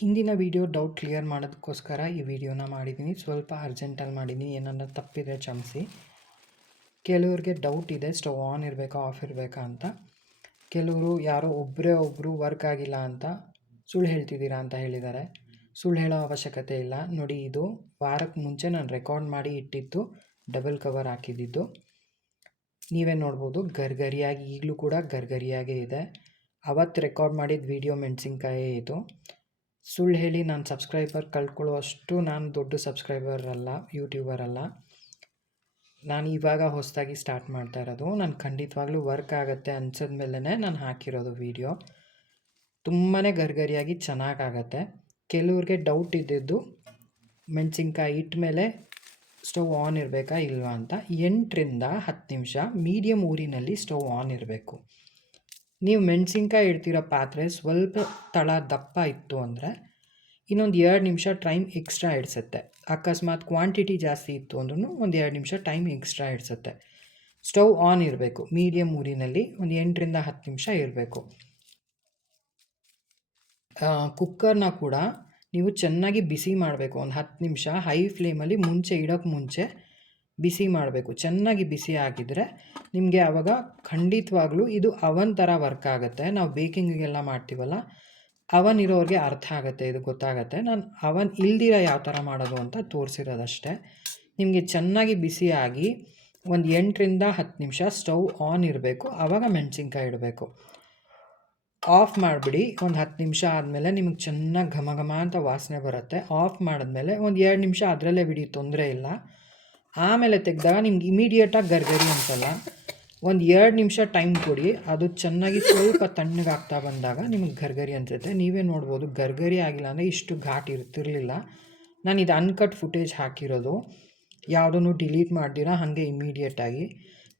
ಹಿಂದಿನ video doubt clear ಮಾಡೋದಕ್ಕೋಸ್ಕರ ಈ ವಿಡಿಯೋನ ಮಾಡಿದ್ದೀನಿ ಸ್ವಲ್ಪ ಅರ್ಜೆಂಟಲ್ಲಿ ಮಾಡಿದ್ದೀನಿ ಏನನ್ನ ತಪ್ಪಿದೆ ಚಮಸಿ ಕೆಲವ್ರಿಗೆ ಡೌಟ್ ಇದೆ. ಸ್ಟವ್ ಆನ್ ಇರಬೇಕಾ ಆಫ್ ಇರಬೇಕಾ ಅಂತ. ಕೆಲವರು ಯಾರೋ ಒಬ್ಬರೇ ಒಬ್ಬರು ವರ್ಕ್ ಆಗಿಲ್ಲ ಅಂತ ಸುಳ್ಳು ಹೇಳ್ತಿದ್ದೀರಾ ಅಂತ ಹೇಳಿದ್ದಾರೆ. ಸುಳ್ಳು ಹೇಳೋ ಅವಶ್ಯಕತೆ ಇಲ್ಲ. ನೋಡಿ, ಇದು ವಾರಕ್ಕೆ ಮುಂಚೆ ನಾನು ರೆಕಾರ್ಡ್ ಮಾಡಿ ಇಟ್ಟಿದ್ದು ಡಬಲ್ ಕವರ್ ಹಾಕಿದ್ದಿದ್ದು. ನೀವೇ ನೋಡ್ಬೋದು. ಗರ್ಗರಿಯಾಗಿ, ಈಗಲೂ ಕೂಡ ಗರ್ಗರಿಯಾಗೇ ಇದೆ. ಅವತ್ತು ರೆಕಾರ್ಡ್ ಮಾಡಿದ ವಿಡಿಯೋ ಮೆಣಸಿನ್ಕಾಯೇ ಇದು. ಸುಳ್ಳು ಹೇಳಿ ನಾನು ಸಬ್ಸ್ಕ್ರೈಬರ್ ಕಳ್ಕೊಳ್ಳುವಷ್ಟು ನಾನು ದೊಡ್ಡ ಸಬ್ಸ್ಕ್ರೈಬರ್ ಅಲ್ಲ ಯೂಟ್ಯೂಬರ್ ಅಲ್ಲ ನಾನು ಇವಾಗ ಹೊಸದಾಗಿ ಸ್ಟಾರ್ಟ್ ಮಾಡ್ತಾ ಇರೋದು. ನಾನು ಖಂಡಿತವಾಗ್ಲೂ ವರ್ಕ್ ಆಗುತ್ತೆ ಅನ್ಸಿದ ಮೇಲೇ ನಾನು ಹಾಕಿರೋದು ವೀಡಿಯೋ ತುಂಬಾ ಗರ್ಗರಿಯಾಗಿ ಚೆನ್ನಾಗಾಗತ್ತೆ ಕೆಲವ್ರಿಗೆ ಡೌಟ್ ಇದ್ದಿದ್ದು ಮೆಣಸಿನ್ಕಾಯಿ ಇಟ್ಟ ಮೇಲೆ ಸ್ಟವ್ ಆನ್ ಇರಬೇಕಾ ಇಲ್ವಾ ಅಂತ ಎಂಟರಿಂದ ಹತ್ತು ನಿಮಿಷ ಮೀಡಿಯಮ್ ಊರಿನಲ್ಲಿ ಸ್ಟವ್ ಆನ್ ಇರಬೇಕು. ನೀವು ಮೆಣಸಿನ್ಕಾಯಿ ಇಡ್ತಿರೋ ಪಾತ್ರೆ ಸ್ವಲ್ಪ ತಳ ದಪ್ಪ ಇತ್ತು ಅಂದರೆ ಇನ್ನೊಂದು ಎರಡು ನಿಮಿಷ ಟೈಮ್ ಎಕ್ಸ್ಟ್ರಾ ಇಡ್ಸುತ್ತೆ. ಅಕಸ್ಮಾತ್ ಕ್ವಾಂಟಿಟಿ ಜಾಸ್ತಿ ಇತ್ತು ಅಂದ್ರೂ ಒಂದು ಎರಡು ನಿಮಿಷ ಟೈಮ್ ಎಕ್ಸ್ಟ್ರಾ ಇಡ್ಸುತ್ತೆ. ಸ್ಟವ್ ಆನ್ ಇರಬೇಕು. ಮೀಡಿಯಮ್ ಊರಿನಲ್ಲಿ ಒಂದು ಎಂಟರಿಂದ ಹತ್ತು ನಿಮಿಷ ಇರಬೇಕು. ಕುಕ್ಕರ್ನ ಕೂಡ ನೀವು ಚೆನ್ನಾಗಿ ಬಿಸಿ ಮಾಡಬೇಕು. ಒಂದು ಹತ್ತು ನಿಮಿಷ ಹೈ ಫ್ಲೇಮಲ್ಲಿ ಮುಂಚೆ ಇಡೋಕ್ಕೆ ಮುಂಚೆ ಬಿಸಿ ಮಾಡಬೇಕು. ಚೆನ್ನಾಗಿ ಬಿಸಿ ಹಾಕಿದರೆ ನಿಮಗೆ ಆವಾಗ ಖಂಡಿತವಾಗ್ಲೂ ಇದು ಅವನ್ ಥರ ವರ್ಕ್ ಆಗುತ್ತೆ. ನಾವು ಬೇಕಿಂಗಿಗೆಲ್ಲ ಮಾಡ್ತೀವಲ್ಲ, ಅವನ್ ಇರೋರಿಗೆ ಅರ್ಥ ಆಗುತ್ತೆ, ಇದು ಗೊತ್ತಾಗುತ್ತೆ. ನಾನು ಅವನ್ ಇಲ್ದಿರ ಯಾವ ಥರ ಮಾಡೋದು ಅಂತ ತೋರಿಸಿರೋದಷ್ಟೇ. ನಿಮಗೆ ಚೆನ್ನಾಗಿ ಬಿಸಿಯಾಗಿ ಒಂದು ಎಂಟರಿಂದ ಹತ್ತು ನಿಮಿಷ ಸ್ಟವ್ ಆನ್ ಇರಬೇಕು. ಆವಾಗ ಮೆಣಸಿನ್ಕಾಯಿ ಇಡಬೇಕು. ಆಫ್ ಮಾಡಿಬಿಡಿ. ಒಂದು ಹತ್ತು ನಿಮಿಷ ಆದಮೇಲೆ ನಿಮಗೆ ಚೆನ್ನಾಗಿ ಘಮ ಘಮ ಅಂತ ವಾಸನೆ ಬರುತ್ತೆ. ಆಫ್ ಮಾಡಿದ್ಮೇಲೆ ಒಂದು ಎರಡು ನಿಮಿಷ ಅದರಲ್ಲೇ ಬಿಡಿ, ತೊಂದರೆ ಇಲ್ಲ. ಆಮೇಲೆ ತೆಗೆದಾಗ ನಿಮ್ಗೆ ಇಮಿಡಿಯೇಟಾಗಿ ಗರ್ಗರಿ ಅಂತಲ್ಲ, ಒಂದು ಎರಡು ನಿಮಿಷ ಟೈಮ್ ಕೊಡಿ, ಅದು ಚೆನ್ನಾಗಿ ಸ್ವಲ್ಪ ತಣ್ಣಗಾಗ್ತಾ ಬಂದಾಗ ನಿಮಗೆ ಗರ್ಗರಿ ಅನ್ಸುತ್ತೆ. ನೀವೇ ನೋಡ್ಬೋದು, ಗರ್ಗರಿ ಆಗಿಲ್ಲ ಅಂದರೆ ಇಷ್ಟು ಘಾಟ್ ಇರ್ತಿರ್ಲಿಲ್ಲ. ನಾನು ಇದು ಅನ್ಕಟ್ ಫುಟೇಜ್ ಹಾಕಿರೋದು. ಯಾವುದನ್ನು ಡಿಲೀಟ್ ಮಾಡ್ದಿರೋ, ಹಾಗೆ ಇಮಿಡಿಯೇಟಾಗಿ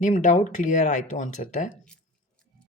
ನಿಮ್ಮ ಡೌಟ್ ಕ್ಲಿಯರ್ ಆಯಿತು ಅನಿಸುತ್ತೆ.